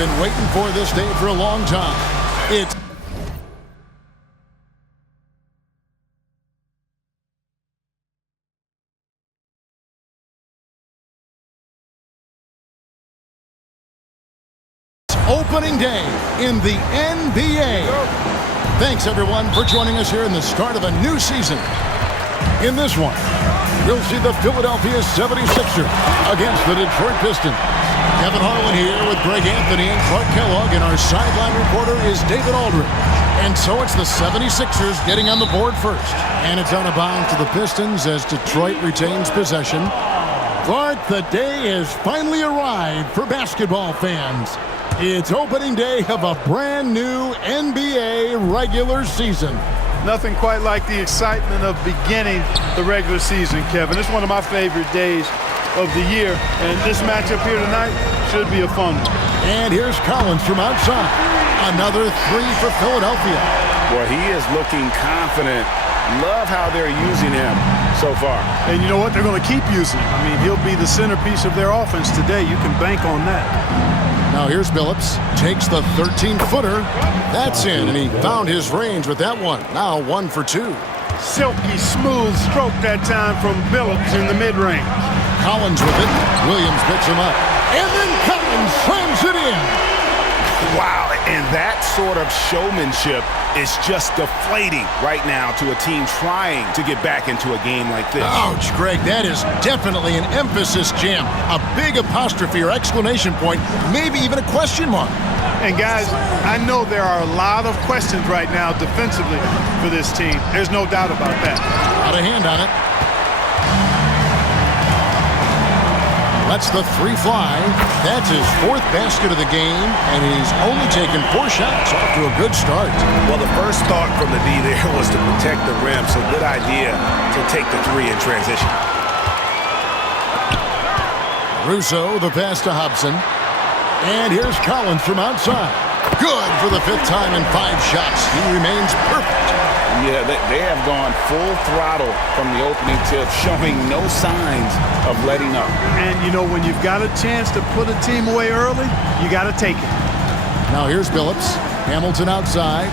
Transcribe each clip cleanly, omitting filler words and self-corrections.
been waiting for this day for a long time. It's opening day in the NBA. Thanks, everyone, for joining us here in the start of a new season. In this one, you'll see the Philadelphia 76ers against the Detroit Pistons. Kevin Harlan here with Greg Anthony and Clark Kellogg, and our sideline reporter is David Aldridge. And so it's the 76ers getting on the board first. And it's out of bounds to the Pistons as Detroit retains possession. Clark, the day has finally arrived for basketball fans. It's opening day of a brand new NBA regular season. Nothing quite like the excitement of beginning the regular season, Kevin. It's one of my favorite days of the year, and this matchup here tonight should be a fun one. And here's Collins from outside. Another three for Philadelphia. Well, he is looking confident. Love how they're using him so far. And you know what? They're going to keep using him. I mean, he'll be the centerpiece of their offense today. You can bank on that. Now here's Billups. Takes the 13-footer. That's in, and he found his range with that one. Now 1 for 2. Silky smooth stroke that time from Billups in the mid-range. Collins with it. Williams picks him up. And then Collins slams it in. Wow, and that sort of showmanship is just deflating right now to a team trying to get back into a game like this. Ouch, Greg, that is definitely an emphasis jam. A big apostrophe or exclamation point, maybe even a question mark. And guys, I know there are a lot of questions right now defensively for this team. There's no doubt about that. Got a hand on it. Lets the three fly. That's his 4th basket of the game, and he's only taken 4 shots. Off to a good start. Well, the first thought from the D there was to protect the rim, so good idea to take the 3 in transition. Russo, the pass to Hobson. And here's Collins from outside. Good for the 5th time in 5 shots. He remains perfect. Yeah, they have gone full throttle from the opening tip, showing no signs of letting up. And, you know, when you've got a chance to put a team away early, you got to take it. Now here's Billups. Hamilton outside.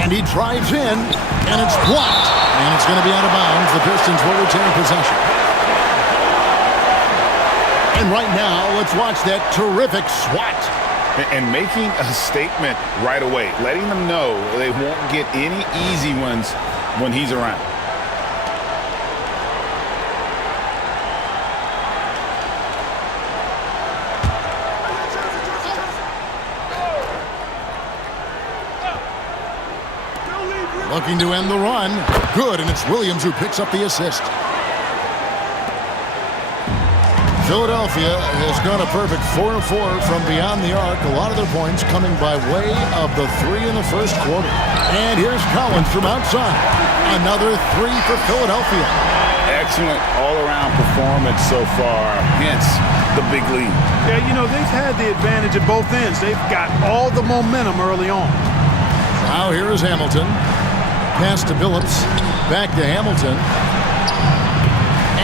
And he drives in, and it's blocked. And it's going to be out of bounds. The Pistons will retain possession. And right now, let's watch that terrific swat. And making a statement right away, letting them know they won't get any easy ones when he's around. Looking to end the run. Good, and it's Williams who picks up the assist. Philadelphia has gone a perfect 4-4 from beyond the arc. A lot of their points coming by way of the 3 in the first quarter. And here's Collins from outside. Another 3 for Philadelphia. Excellent all-around performance so far, hence the big lead. Yeah, you know, they've had the advantage at both ends. They've got all the momentum early on. Now here is Hamilton. Pass to Billups. Back to Hamilton.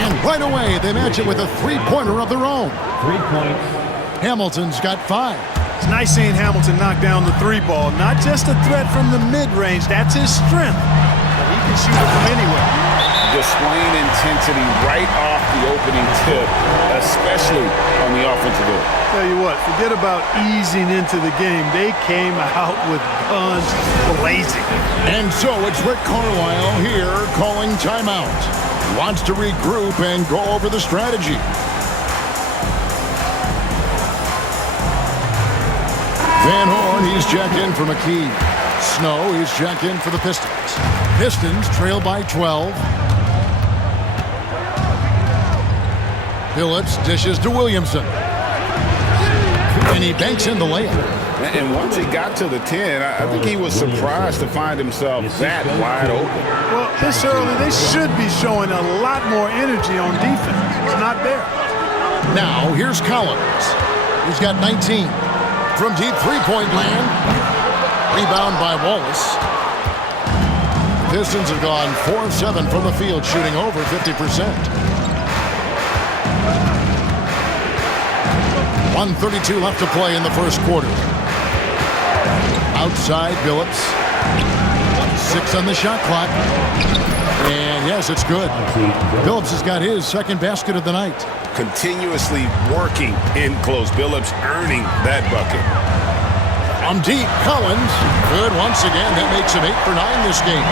And right away, they match it with a 3-pointer of their own. 3 points. Hamilton's got 5. It's nice seeing Hamilton knock down the 3-ball. Not just a threat from the mid-range. That's his strength. But he can shoot it from anywhere. Displaying intensity right off the opening tip, especially on the offensive end. Tell you what, forget about easing into the game. They came out with guns blazing. And so it's Rick Carlisle here calling timeout. Wants to regroup and go over the strategy. Van Horn, he's checked in for McKee. Snow, he's checked in for the Pistons. Pistons trail by 12. Billups dishes to Williamson. And he banks in the layup. And once he got to the 10, I think he was surprised to find himself that wide open. Well, this early, they should be showing a lot more energy on defense. It's not there. Now, here's Collins. He's got 19. From deep three-point land. Rebound by Wallace. Pistons have gone 4 of 7 from the field, shooting over 50%. 1:32 left to play in the first quarter. Outside Billups. 6 on the shot clock. And yes, it's good. Billups has got his second basket of the night. Continuously working in close. Billups earning that bucket. From deep, Collins. Good once again. That makes him 8 for 9 this game.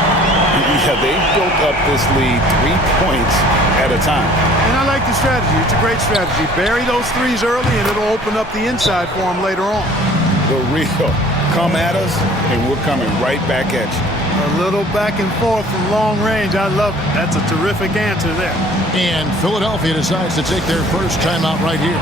Yeah, they built up this lead 3 points at a time. And I like the strategy. It's a great strategy. Bury those threes early, and it'll open up the inside for them later on. The real come at us, and we're coming right back at you. A little back and forth from long range. I love it. That's a terrific answer there. And Philadelphia decides to take their first timeout right here.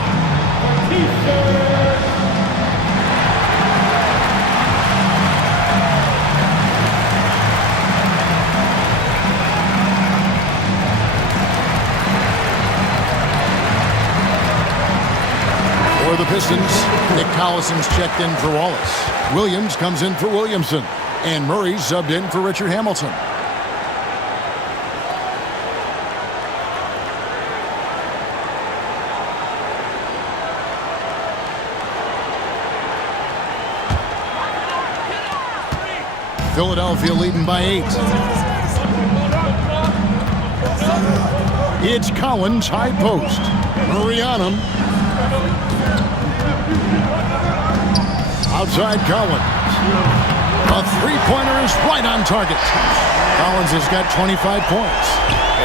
For the Pistons, Nick Collison's checked in for Wallace. Williams comes in for Williamson. And Murray's subbed in for Richard Hamilton. Philadelphia leading by 8. It's Collins, high post. Murray on him. Outside Collins. A three-pointer is right on target. Collins has got 25 points.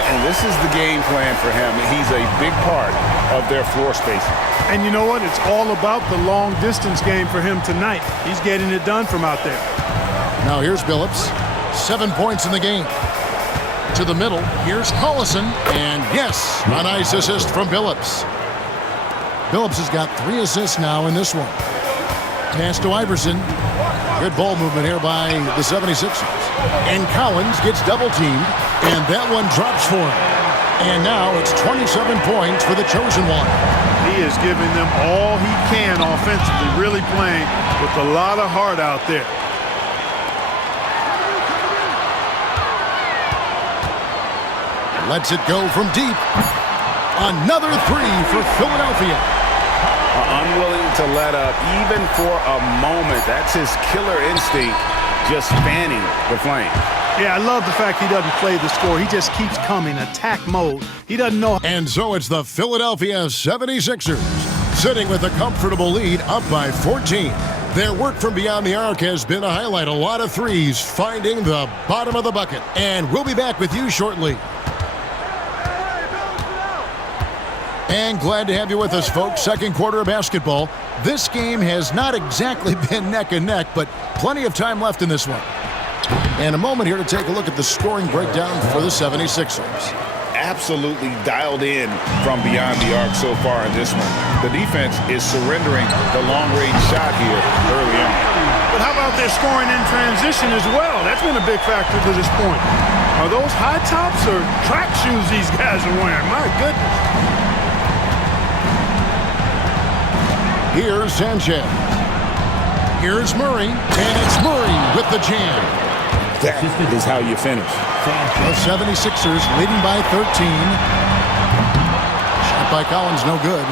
And this is the game plan for him. He's a big part of their floor spacing. And you know what? It's all about the long-distance game for him tonight. He's getting it done from out there. Now here's Billups. 7 points in the game. To the middle. Here's Collison. And yes, a nice assist from Billups. Billups has got 3 assists now in this one. Pass to Iverson. Good ball movement here by the 76ers. And Collins gets double-teamed, and that one drops for him. And now it's 27 points for the chosen one. He is giving them all he can offensively, really playing with a lot of heart out there. Lets it go from deep. Another 3 for Philadelphia. Unwilling to let up even for a moment. That's his killer instinct, just fanning the flame. Yeah, I love the fact he doesn't play the score. He just keeps coming, attack mode. He doesn't know. And so it's the Philadelphia 76ers sitting with a comfortable lead up by 14. Their work from beyond the arc has been a highlight. A lot of threes finding the bottom of the bucket. And we'll be back with you shortly. And glad to have you with us, folks. Second quarter of basketball. This game has not exactly been neck and neck, but plenty of time left in this one. And a moment here to take a look at the scoring breakdown for the 76ers. Absolutely dialed in from beyond the arc so far in this one. The defense is surrendering the long-range shot here early on. But how about their scoring in transition as well? That's been a big factor to this point. Are those high tops or track shoes these guys are wearing? My goodness. Here's Sanchez. Here's Murray. And it's Murray with the jam. That is how you finish. The 76ers leading by 13. Shot by Collins, no good.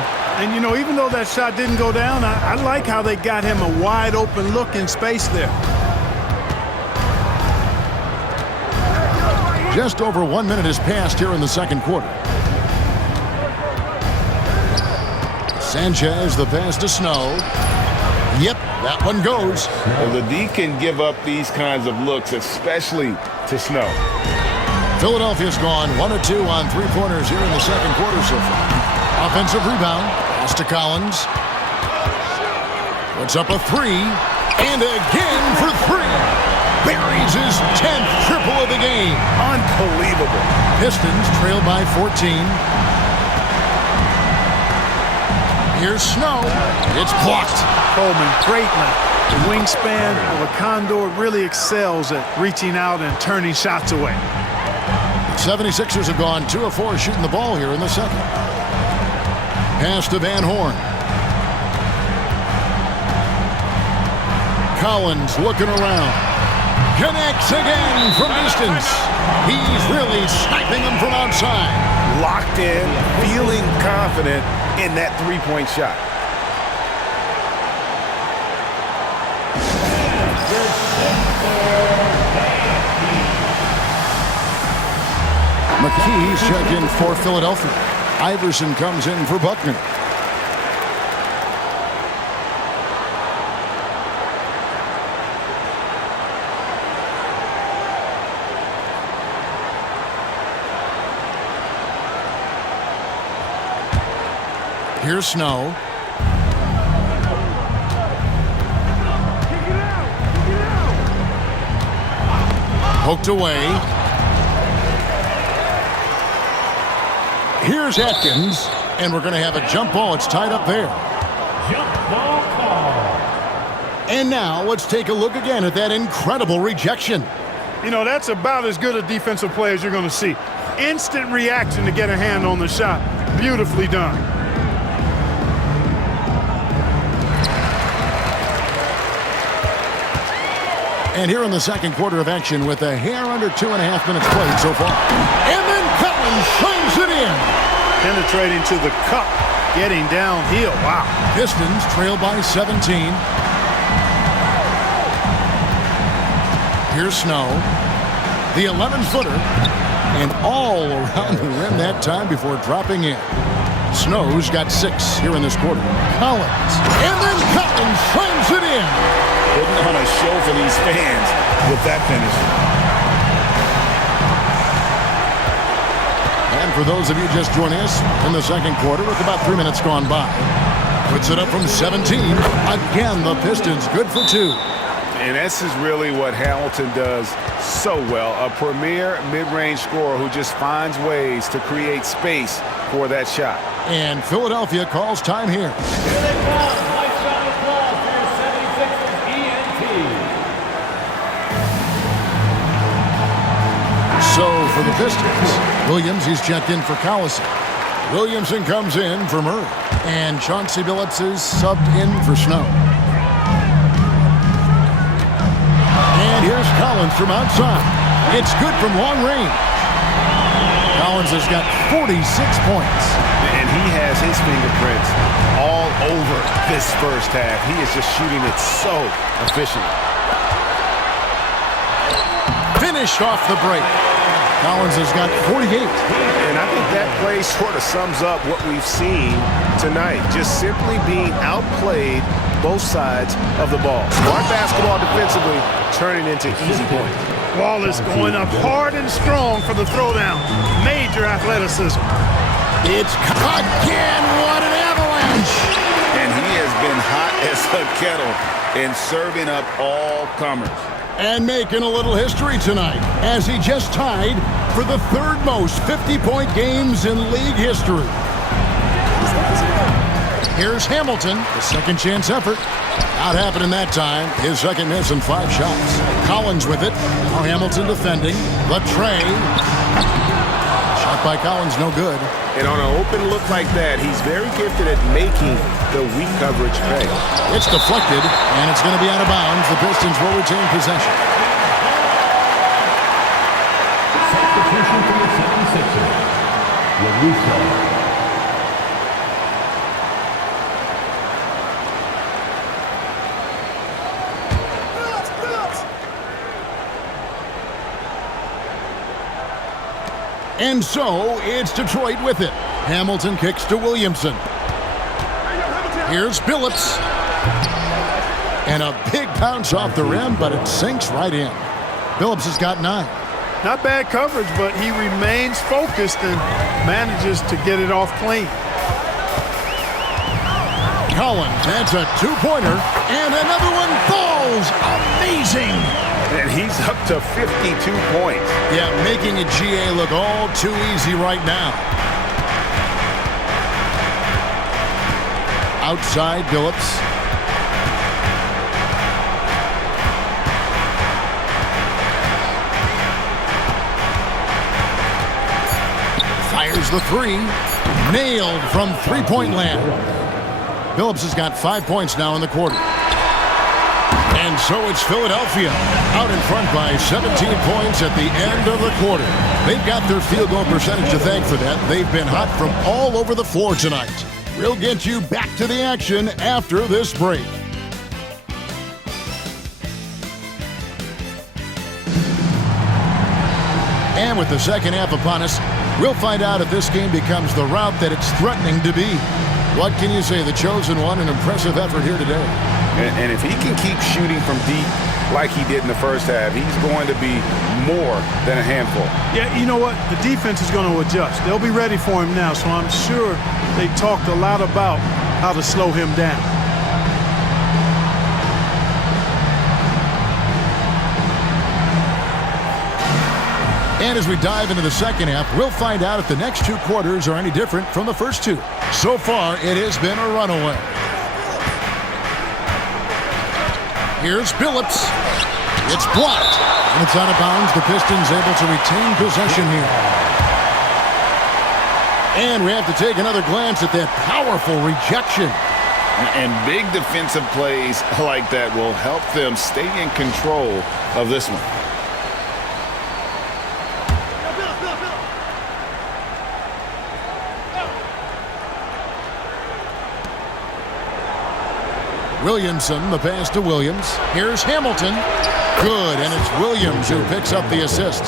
And, you know, even though that shot didn't go down, I like how they got him a wide open look in space there. Just over 1 minute has passed here in the second quarter. Sanchez, the pass to Snow. Yep, that one goes. Well, the D can give up these kinds of looks, especially to Snow. Philadelphia's gone 1 of 2 on three-pointers here in the second quarter so far. Offensive rebound. Pass to Collins. Puts up a 3. And again for 3. Buries his 10th triple of the game. Unbelievable. Pistons trail by 14. Here's Snow. It's blocked. Coleman, great length. The wingspan of a Condor really excels at reaching out and turning shots away. The 76ers have gone 2 of 4 shooting the ball here in the second. Pass to Van Horn. Collins looking around. Connects again from distance. He's really sniping them from outside. Locked in, feeling confident in that three-point shot. McKee's checked in for Philadelphia. Iverson comes in for Buckner. Here's Snow. Poked away. Here's Atkins, and we're going to have a jump ball. It's tied up there. Jump ball call. And now let's take a look again at that incredible rejection. You know, that's about as good a defensive play as you're going to see. Instant reaction to get a hand on the shot. Beautifully done. And here in the second quarter of action with a hair under 2.5 minutes played so far. And then Collins slams it in. Penetrating to the cup, getting downhill. Wow. Pistons trail by 17. Here's Snow. The 11-footer. And all around the rim that time before dropping in. Snow's got 6 here in this quarter. Collins. And then Collins slams it in. Putting on a show for these fans with that finish. And for those of you just joining us in the second quarter with about 3 minutes gone by. Puts it up from 17. Again, the Pistons good for 2. And this is really what Hamilton does so well. A premier mid-range scorer who just finds ways to create space for that shot. And Philadelphia calls time here. Here they come. Nice round of applause for your 76ers ENT. So for the Pistons, Williams, he's checked in for Collison. Williamson comes in for Murray. And Chauncey Billups is subbed in for Snow. And here's Collins from outside. It's good from long range. Collins has got 46 points. And he has his fingerprints all over this first half. He is just shooting it so efficiently. Finished off the break. Collins has got 48. And I think that play sort of sums up what we've seen tonight. Just simply being outplayed both sides of the ball. Smart basketball defensively, turning into easy points. Ball is going up hard and strong for the throwdown. Major athleticism. It's again, what an avalanche! And he has been hot as a kettle and serving up all comers. And making a little history tonight as he just tied for the third most 50-point games in league history. Here's Hamilton, the second chance effort. Not happening that time. His second miss and 5 shots. Collins with it. Now Hamilton defending. The tray. Shot by Collins, no good. And on an open look like that, he's very gifted at making the weak coverage pay. It's deflected, and it's going to be out of bounds. The Pistons will retain possession. Substitution for the 76ers. Larusso. And so, it's Detroit with it. Hamilton kicks to Williamson. Here's Billups. And a big bounce off the rim, but it sinks right in. Billups has got 9. Not bad coverage, but he remains focused and manages to get it off clean. Collins, that's a 2-pointer, and another one falls. Amazing. And he's up to 52 points. Yeah, making a GA look all too easy right now. Outside, Billups. Fires the 3. Nailed from three-point land. Billups has got 5 points now in the quarter. And so it's Philadelphia out in front by 17 points at the end of the quarter. They've got their field goal percentage to thank for that. They've been hot from all over the floor tonight. We'll get you back to the action after this break. And with the second half upon us, we'll find out if this game becomes the route that it's threatening to be. What can you say? The chosen one, an impressive effort here today. And if he can keep shooting from deep like he did in the first half, he's going to be more than a handful. Yeah, you know what? The defense is going to adjust. They'll be ready for him now, so I'm sure they talked a lot about how to slow him down. And as we dive into the second half, we'll find out if the next two quarters are any different from the first two. So far, it has been a runaway. Here's Billups. It's blocked. And it's out of bounds. The Pistons able to retain possession here. And we have to take another glance at that powerful rejection. And big defensive plays like that will help them stay in control of this one. Williamson, the pass to Williams. Here's Hamilton. Good, and it's Williams who picks up the assist.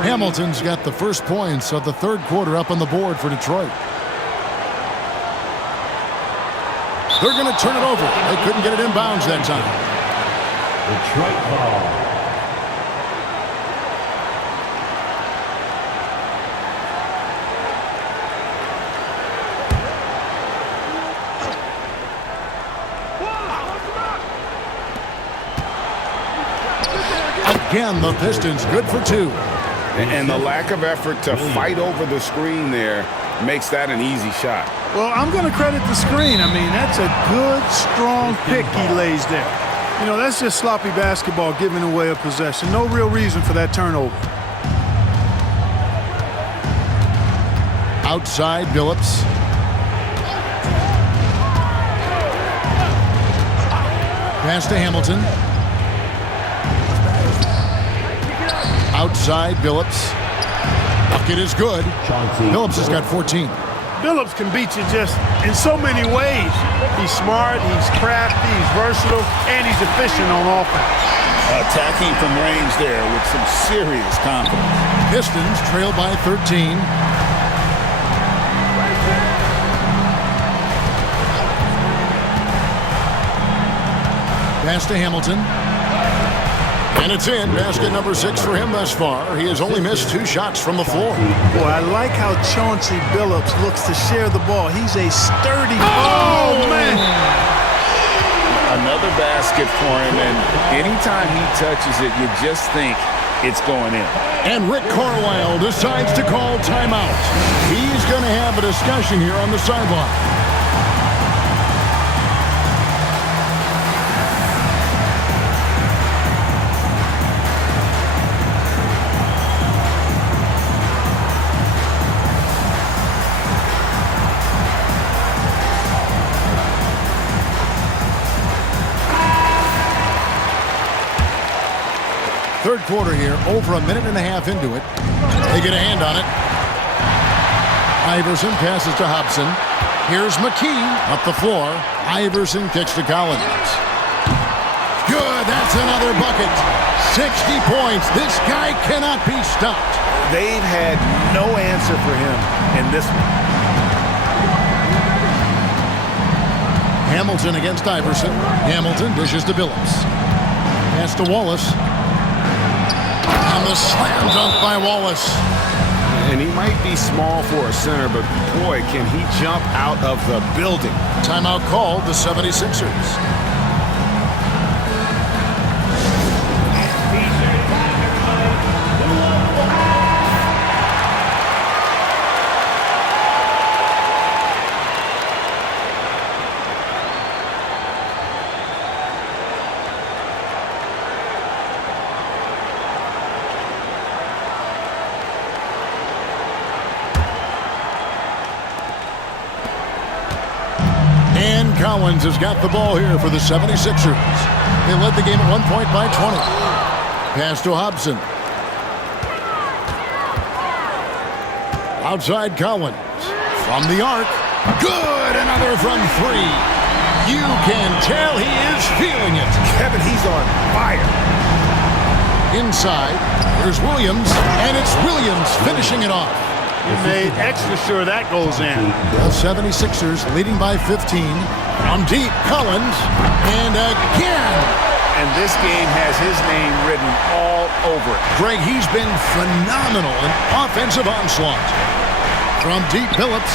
Hamilton's got the first points of the third quarter up on the board for Detroit. They're going to turn it over. They couldn't get it inbounds that time. Detroit ball. Again, the Pistons good for two. And the lack of effort to fight over the screen there makes that an easy shot. Well, I'm going to credit the screen. I mean, that's a good, strong pick he lays there. You know, that's just sloppy basketball giving away a possession. No real reason for that turnover. Outside, Billups. Pass to Hamilton. Outside, Billups. Bucket is good. Billups has got 14. Billups can beat you just in so many ways. He's smart, he's crafty, he's versatile, and he's efficient on offense. Attacking from range there with some serious confidence. Pistons trail by 13. Pass to Hamilton. And it's in. Basket number 6 for him thus far. He has only missed 2 shots from the floor. Boy, I like how Chauncey Billups looks to share the ball. He's a sturdy... Oh, man! Another basket for him, and anytime he touches it, you just think it's going in. And Rick Carlisle decides to call timeout. He's going to have a discussion here on the sideline. Third quarter here, over a minute and a half into it. They get a hand on it. Iverson passes to Hobson. Here's McKee up the floor. Iverson kicks to Collins. Good, that's another bucket. 60 points. This guy cannot be stopped. They've had no answer for him in this one. Hamilton against Iverson. Hamilton dishes to Billups. Pass to Wallace. And the slam dunk by Wallace. And he might be small for a center, but boy, can he jump out of the building. Timeout called the 76ers. Collins has got the ball here for the 76ers. They led the game at 1 point by 20. Pass to Hobson. Outside Collins. From the arc. Good! Another from 3. You can tell he is feeling it. Kevin, he's on fire. Inside, here's Williams, and it's Williams finishing it off. He made extra sure that goes in. The 76ers leading by 15. From deep, Collins, and again. And this game has his name written all over it. Greg, he's been phenomenal in offensive onslaught. From deep, Phillips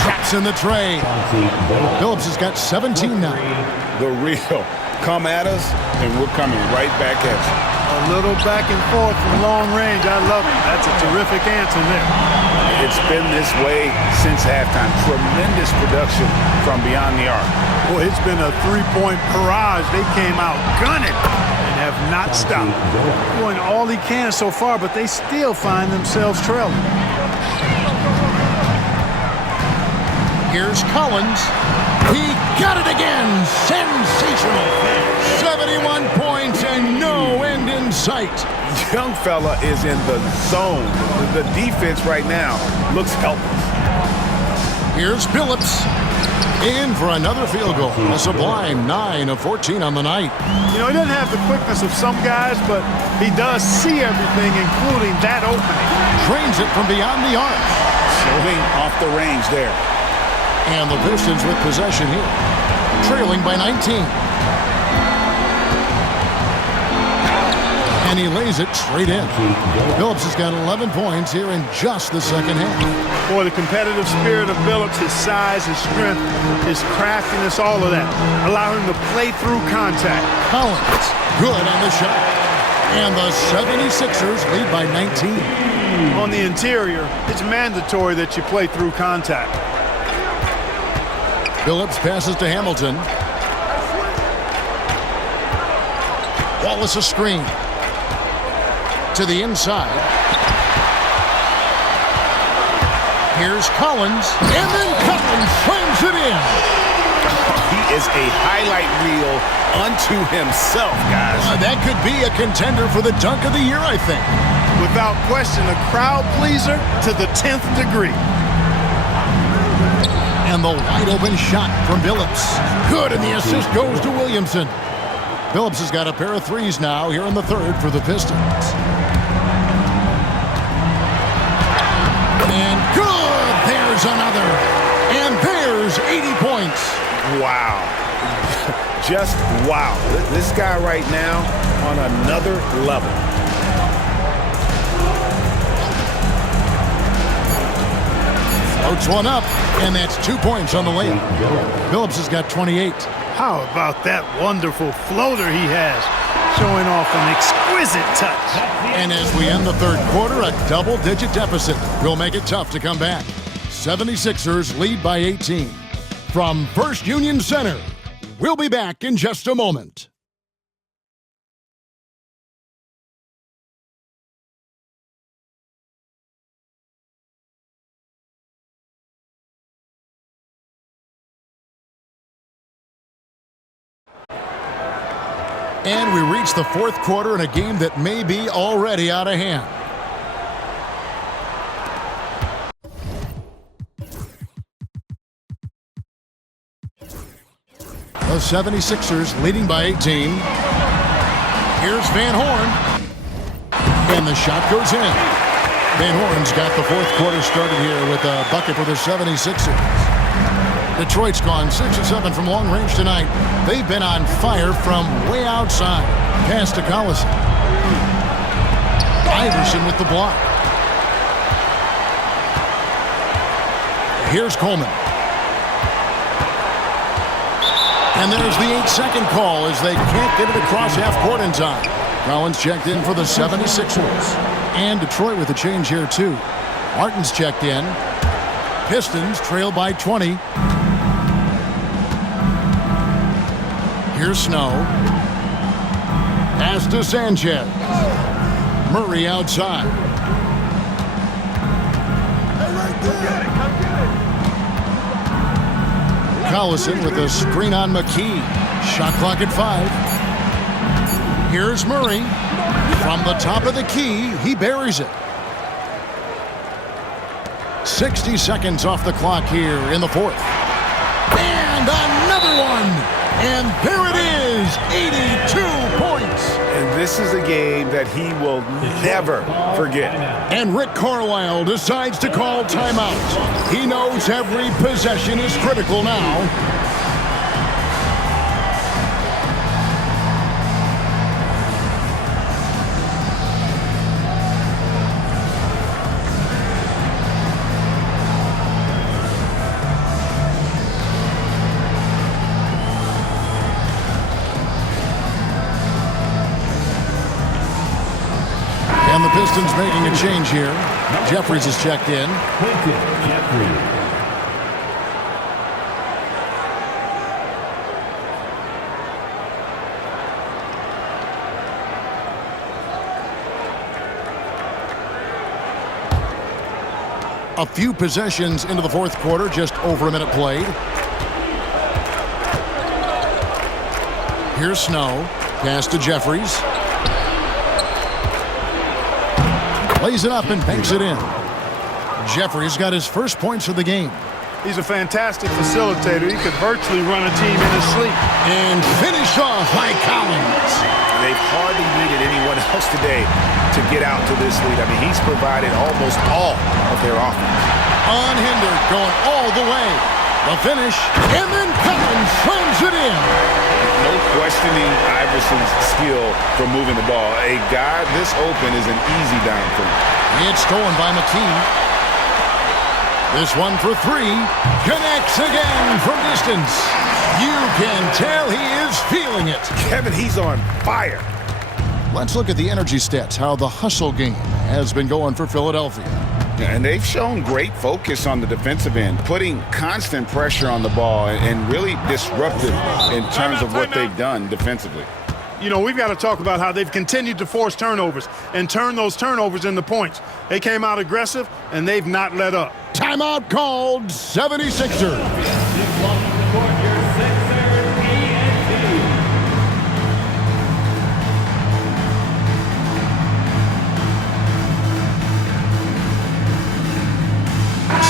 traps in the tray. Phillips has got 17 now. The real. Come at us, and we're coming right back at you. A little back and forth from long range. I love it. That's a terrific answer there. It's been this way since halftime. Tremendous production from beyond the arc. Boy, it's been a three-point barrage. They came out gunning and have not stopped. Doing all he can so far, but they still find themselves trailing. Here's Collins. He got it again. Sensational. 71 points and no end in sight. Young fella is in the zone. The defense right now looks helpless. Here's Phillips. In for another field goal. A sublime 9 of 14 on the night. You know, he doesn't have the quickness of some guys, but he does see everything, including that opening. Drains it from beyond the arc. Showing off the range there. And the Pistons with possession here. Trailing by 19. And he lays it straight in. Phillips has got 11 points here in just the second half. Boy, the competitive spirit of Phillips, his size, his strength, his craftiness, all of that, allow him to play through contact. Collins, good on the shot. And the 76ers lead by 19. On the interior, it's mandatory that you play through contact. Phillips passes to Hamilton. Wallace a screen. To the inside. Here's Collins. And then Collins slams it in. He is a highlight reel unto himself, guys. That could be a contender for the dunk of the year, I think. Without question, a crowd pleaser to the 10th degree. And the wide open shot from Phillips. Good, and the assist goes to Williamson. Phillips has got a pair of threes now here in the third for the Pistons. And good! There's another. And there's 80 points. Wow. Just wow. This guy right now on another level. Floats one up, and that's 2 points on the layup. Phillips has got 28. How about that wonderful floater he has, showing off an exquisite touch. And as we end the third quarter, a double-digit deficit will make it tough to come back. 76ers lead by 18. From First Union Center, we'll be back in just a moment. And we reach the fourth quarter in a game that may be already out of hand. The 76ers leading by 18. Here's Van Horn. And the shot goes in. Van Horn's got the fourth quarter started here with a bucket for the 76ers. Detroit's gone 6 of 7 from long range tonight. They've been on fire from way outside. Pass to Collison. Iverson with the block. Here's Coleman. And there's the 8-second call as they can't get it across half court in time. Collins checked in for the 76ers. And Detroit with a change here too. Martin's checked in. Pistons trail by 20. Here's Snow. Pass to Sanchez. Murray outside. Collison with a screen on McKee. Shot clock at 5. Here's Murray. From the top of the key, he buries it. 60 seconds off the clock here in the fourth. And another one! And there it is, 82 points. And this is a game that he will never forget. And Rick Carlisle decides to call timeout. He knows every possession is critical now. And the Pistons making a change here. Jeffries is checked in. A few possessions into the fourth quarter, just over a minute played. Here's Snow. Pass to Jeffries. Lays it up and banks it in. Jeffries got his first points of the game. He's a fantastic facilitator. He could virtually run a team in his sleep. And finish off by Collins. They've hardly needed anyone else today to get out to this lead. I mean, he's provided almost all of their offense. Unhindered, going all the way. The finish, and then Collins slams it in. No questioning Iverson's skill for moving the ball. A guy this open is an easy down for him. It's stolen by McKee. This one for three. Connects again from distance. You can tell he is feeling it. Kevin, he's on fire. Let's look at the energy stats, how the hustle game has been going for Philadelphia. And they've shown great focus on the defensive end, putting constant pressure on the ball and really disruptive in terms of what they've done defensively. You know, we've got to talk about how they've continued to force turnovers and turn those turnovers into points. They came out aggressive, and they've not let up. Timeout called, 76ers.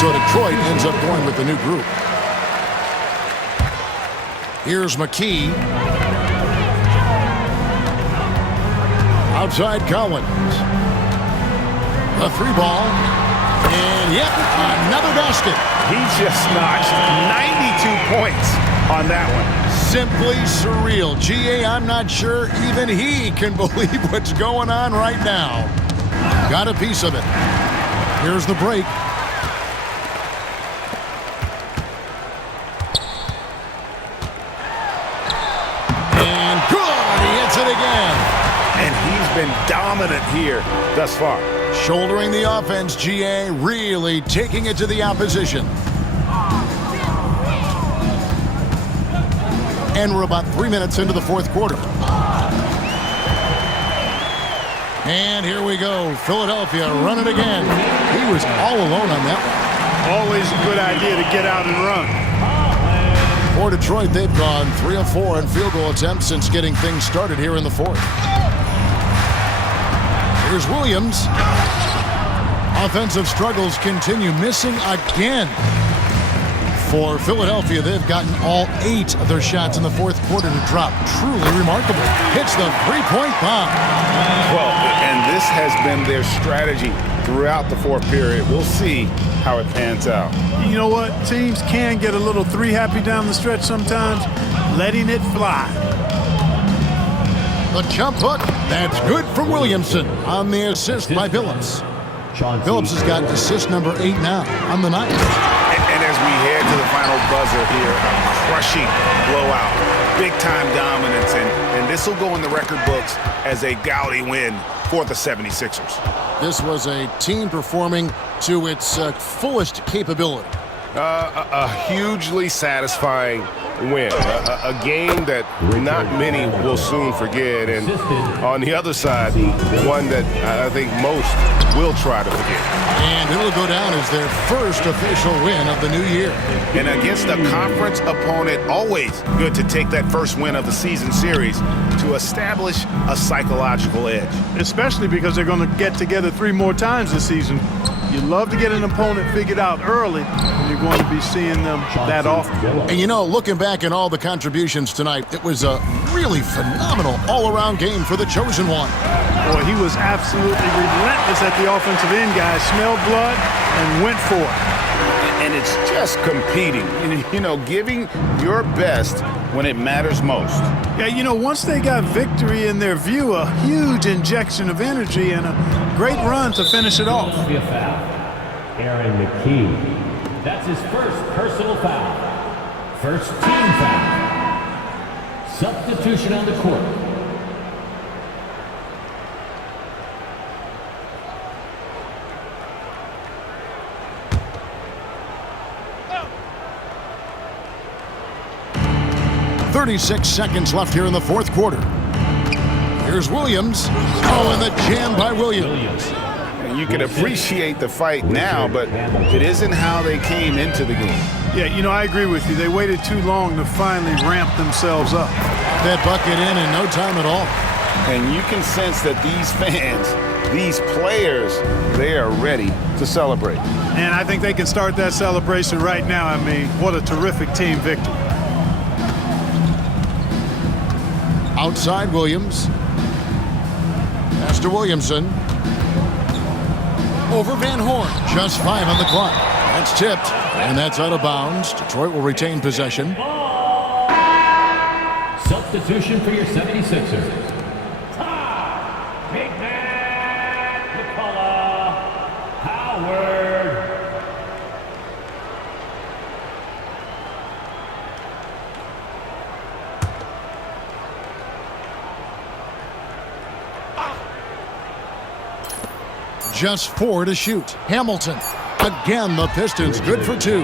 So Detroit ends up going with the new group. Here's McKee. Outside Collins. The three ball. And yep, another basket. He just notched 92 points on that one. Simply surreal. GA, I'm not sure even he can believe what's going on right now. Got a piece of it. Here's the break. And he's been dominant here thus far. Shouldering the offense, GA, really taking it to the opposition. And we're about 3 minutes into the fourth quarter. And here we go. Philadelphia running again. He was all alone on that one. Always a good idea to get out and run. For Detroit, they've gone 3 of 4 on field goal attempts since getting things started here in the fourth. Here's Williams. Offensive struggles continue, missing again. For Philadelphia, they've gotten all 8 of their shots in the fourth quarter to drop. Truly remarkable. Hits the three-point bomb. Well, and this has been their strategy throughout the fourth period. We'll see how it pans out. You know what? Teams can get a little three happy down the stretch sometimes, letting it fly. The jump hook, that's good for Williamson on the assist by Phillips. Phillips has got assist number 8 now on the night. And as we head to the final buzzer here, a crushing blowout, big-time dominance, and this will go in the record books as a gaudy win for the 76ers. This was a team performing to its fullest capability. A hugely satisfying win. A game that not many will soon forget. And on the other side, one that I think most will try to forget. And it'll go down as their first official win of the new year. And against a conference opponent, always good to take that first win of the season series to establish a psychological edge. Especially because they're going to get together 3 more times this season. You love to get an opponent figured out early, and you're going to be seeing them that often. And you know, looking back at all the contributions tonight, it was a really phenomenal all-around game for the chosen one. Boy, he was absolutely relentless at the offensive end, guys. Smelled blood and went for it. And it's just competing, you know, giving your best when it matters most. Yeah, you know, once they got victory in their view, a huge injection of energy and a great run to finish it off. Be a foul. Aaron McKee. That's his first personal foul. First team foul. Substitution on the court. Oh. 36 seconds left here in the fourth quarter. Here's Williams. Oh, and the jam by Williams. You can appreciate the fight now, but it isn't how they came into the game. Yeah, you know, I agree with you. They waited too long to finally ramp themselves up. That bucket in no time at all. And you can sense that these fans, these players, they are ready to celebrate. And I think they can start that celebration right now. I mean, what a terrific team victory. Outside Williams. Pass to Williamson. Over Van Horn. Just 5 on the clock. That's tipped. And that's out of bounds. Detroit will retain possession. Substitution for your 76ers. Big man, McCullough, Howard. Just 4 to shoot. Hamilton. Again, the Pistons good for 2.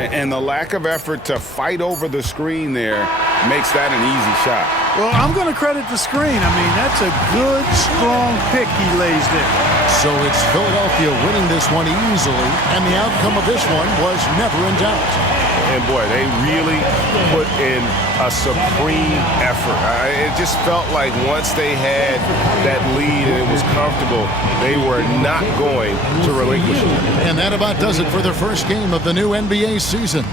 And the lack of effort to fight over the screen there makes that an easy shot. Well, I'm going to credit the screen. I mean, that's a good, strong pick he lays there. So it's Philadelphia winning this one easily, and the outcome of this one was never in doubt. And boy, they really put in a supreme effort. It just felt like once they had that lead and it was comfortable, they were not going to relinquish it. And that about does it for the first game of the new NBA season.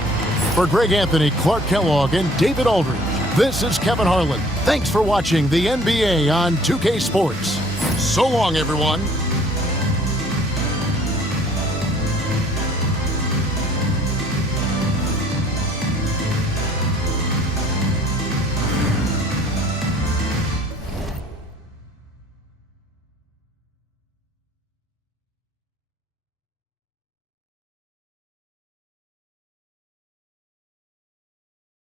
For Greg Anthony, Clark Kellogg, and David Aldridge, this is Kevin Harlan. Thanks for watching the NBA on 2K Sports. So long, everyone.